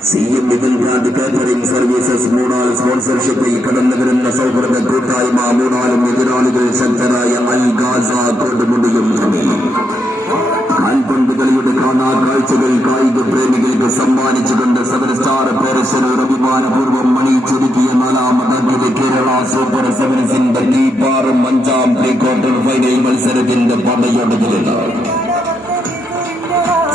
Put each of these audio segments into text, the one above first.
C M catering services മൂന്നാൾ സ്പോൺസർഷിപ്പിൽ കടന്നു വരുന്ന സൗഹൃദ കൂട്ടായ്മ മൂന്നാളും എതിരാളികൾ ശക്തരായ അൽ ഗാസ കൊടുമുടിയും തമ്മിൽ കാൽപന്ത് കളിയുടെ കാണാ കാഴ്ചകൾ കായിക പ്രേമികൾക്ക് സമ്മാനിച്ചുകൊണ്ട് സെവൻ സ്റ്റാർ പേരശനൂർ അഭിമാനപൂർവം മണിച്ചൊരുക്കിയ നാലാമത് കേരള സൂപ്പർ സെവൻസിന്റെ കീപ്പാറും അഞ്ചാം പ്രീ ക്വാർട്ടർ ഫൈനൽ മത്സരത്തിന്റെ പടയൊടുക്കലുണ്ട്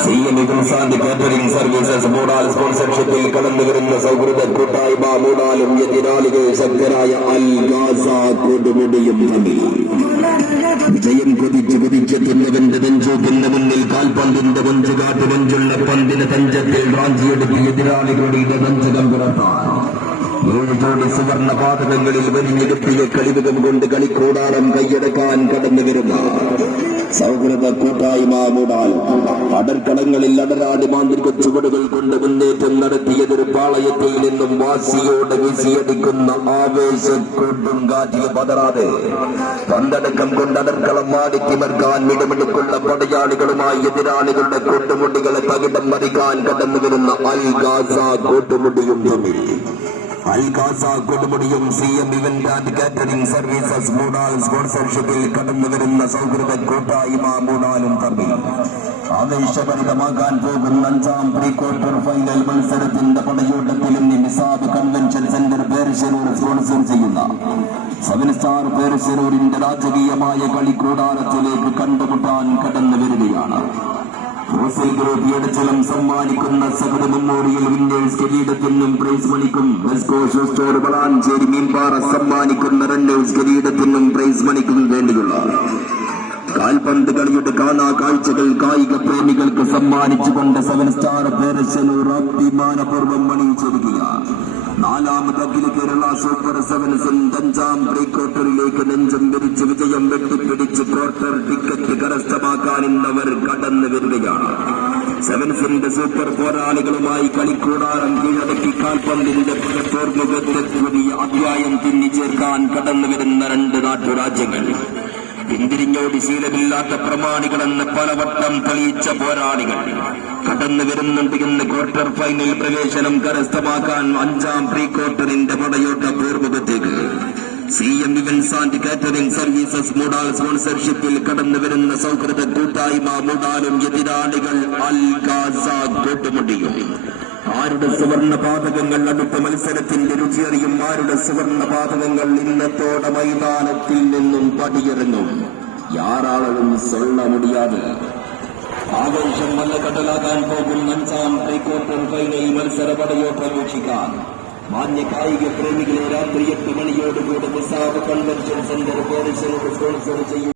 സി എം ഇബിൻസാന്റെ കാറ്ററിംഗ് സർവീസസ് മൂടാൽ സ്പോൺസർഷിപ്പിൽ കടന്നു വരുന്ന സൗഹൃദ കൂട്ടായ്മ മൂടാലും എതിരാളികൾ ശക്തരായ അൽ ഗാസ കൊടുമുടിയും തമ്മിൽ. വിജയം കൊതിച്ച് കൊതിച്ചെത്തുന്നവന്റെ നെഞ്ചൂക്കിന്റെ മുന്നിൽ കാൽപന്തിന്റെ വഞ്ചു കാട്ടു വഞ്ചുള്ള പന്തിന് തഞ്ചത്തിൽ റാഞ്ചിയെടുത്ത് എതിരാളികളുടെ ഇടനഞ്ചകം പുറത്താൻ ജോഡി സുവർണ പാതകങ്ങളിൽ വലിഞ്ഞെടുപ്പിയ കളിവിധം കൊണ്ട് കളിക്കൂടാരം കൈയടക്കാൻ കടന്നു വരുന്ന സൗഹൃദ കൂട്ടായ്മ മൂടാൽ അടർക്കളങ്ങളിൽ അടരാടി മാന്ത്രിക ചുവടുകൾ കൊണ്ട് മുന്നേറ്റം നടത്തിയതൊരു പാളയത്തിൽ നിന്നും വാസിയോട് വീശിയടിക്കുന്ന കൂട്ടും കാറ്റിൽ പതറാതെ പന്തടക്കം കൊണ്ട് അടർക്കളം മാടി തിമർക്കാൻ മിടമിടുക്കുള്ള പടയാളികളുമായി എതിരാളികളുടെ കൂട്ടുമുട്ടികളെ തകിടം മറിക്കാൻ കടന്നു വരുന്ന അൽ ഗാസ കൂട്ടുമുട്ടിയും തമ്മിൽ. അൽകാസ കൊടുമുടിയും C M event catering services Moodal സ്പോൺസർഷിപ്പിൽ കടന്നു വരുന്ന സൗഹൃദ കൂട്ടായ്മ മൂടാലും തമ്മിൽ. ആവേശഭരിതമാകാൻ പോകുന്ന അഞ്ചാം പ്രീ ക്വാർട്ടർ ഫൈനൽ മത്സരത്തിന്റെ പടയോട്ടത്തിൽ ഇന്ന് Nisab convention centre Perassanur sponsor ചെയ്യുന്ന സെവൻ സ്റ്റാർ പേരശ്ശനൂരിന്റെ രാജകീയമായ കളിക്കൂടാരത്തിലേക്ക് കണ്ടുമുട്ടാൻ കടന്നു വരികയാണ്. ഇടച്ചലം സമ്മാനിക്കുന്ന സകല മെമ്മോറിയൽ വിന്നേഴ്സ് കിരീടത്തിനും പ്രൈസ് മണിക്കും വെസ്കോ സ്റ്റോർ വളാഞ്ചേരി മീൻപാറ സമ്മാനിക്കുന്ന റണ്ണേഴ്സ് കിരീടത്തിനും പ്രൈസ് മണിക്കും വേണ്ടിയുള്ള കാൽപന്ത് കളിയുടെ കാണാ കാഴ്ചകൾ കായിക പ്രേമികൾക്ക് സമ്മാനിച്ചുകൊണ്ട് സെവൻ സ്റ്റാർ പേരശനൂർ അഭിമാനപൂർവം അണിയിച്ചൊരുക്കുക നാലാമത് അഖില കേരള സൂപ്പർ സെവൻസും അഞ്ചാം പ്രീ ക്വാർട്ടറിലേക്ക് നെഞ്ചം വിരിച്ച് വിജയം വെട്ടിപ്പിടിച്ച് ക്വാർട്ടർ ടിക്കറ്റ് കരസ്ഥമാക്കാൻ ഇന്നവർ കടന്നു വരികയാണ്. സെവൻസിന്റെ സൂപ്പർ പോരാളികളുമായി കളിക്കൂടാരം കീഴടക്കി കാൽപന്തിന്റെ പുറത്തോർമുഖത്തെ പുതിയ അധ്യായം തിന്നി ചേർക്കാൻ കടന്നു വരുന്ന രണ്ട് നാട്ടുരാജ്യങ്ങൾ. പിന്തിരിഞ്ഞോടി ശീലമില്ലാത്ത പ്രമാണികളെന്ന് പലവട്ടം തെളിയിച്ച പോരാളികൾ. കടന്നു വരുന്നുണ്ട് ഇന്ന് ക്വാർട്ടർ ഫൈനൽ പ്രവേശനം കരസ്ഥമാക്കാൻ അഞ്ചാം പ്രീ ക്വാർട്ടറിന്റെ പടയോട്ട പൂർവത്തേക്ക് C M events and catering services Moodal സ്പോൺസർഷിപ്പിൽ കടന്നു വരുന്ന സൗഹൃദ കൂട്ടായ്മ മൂടാലും എതിരാളികൾ അൽ ആരുടെ സുവർണ പാതകങ്ങൾ അടുത്ത മത്സരത്തിന്റെ രുചിയറിയും ആരുടെ സുവർണ പാതകങ്ങൾ ഇന്നത്തോടെ മൈതാനത്തിൽ നിന്നും പടിയിറങ്ങും. യാറാളും സൊള്ള മുടിയാതെ ആഘോഷം വല്ല കടലാകാൻ പോകും അഞ്ചാം ഹൈക്കോർട്ടർ ഫൈനൽ മത്സരപടയോ വീക്ഷിക്കാൻ മാന്യ കായിക പ്രേമികളെ രാത്രി എട്ട് മണിയോടുകൂടി നിസാബ് കൺവെൻഷൻ സെന്റർ പോലീസിനോട് സ്പോൺസർ ചെയ്യും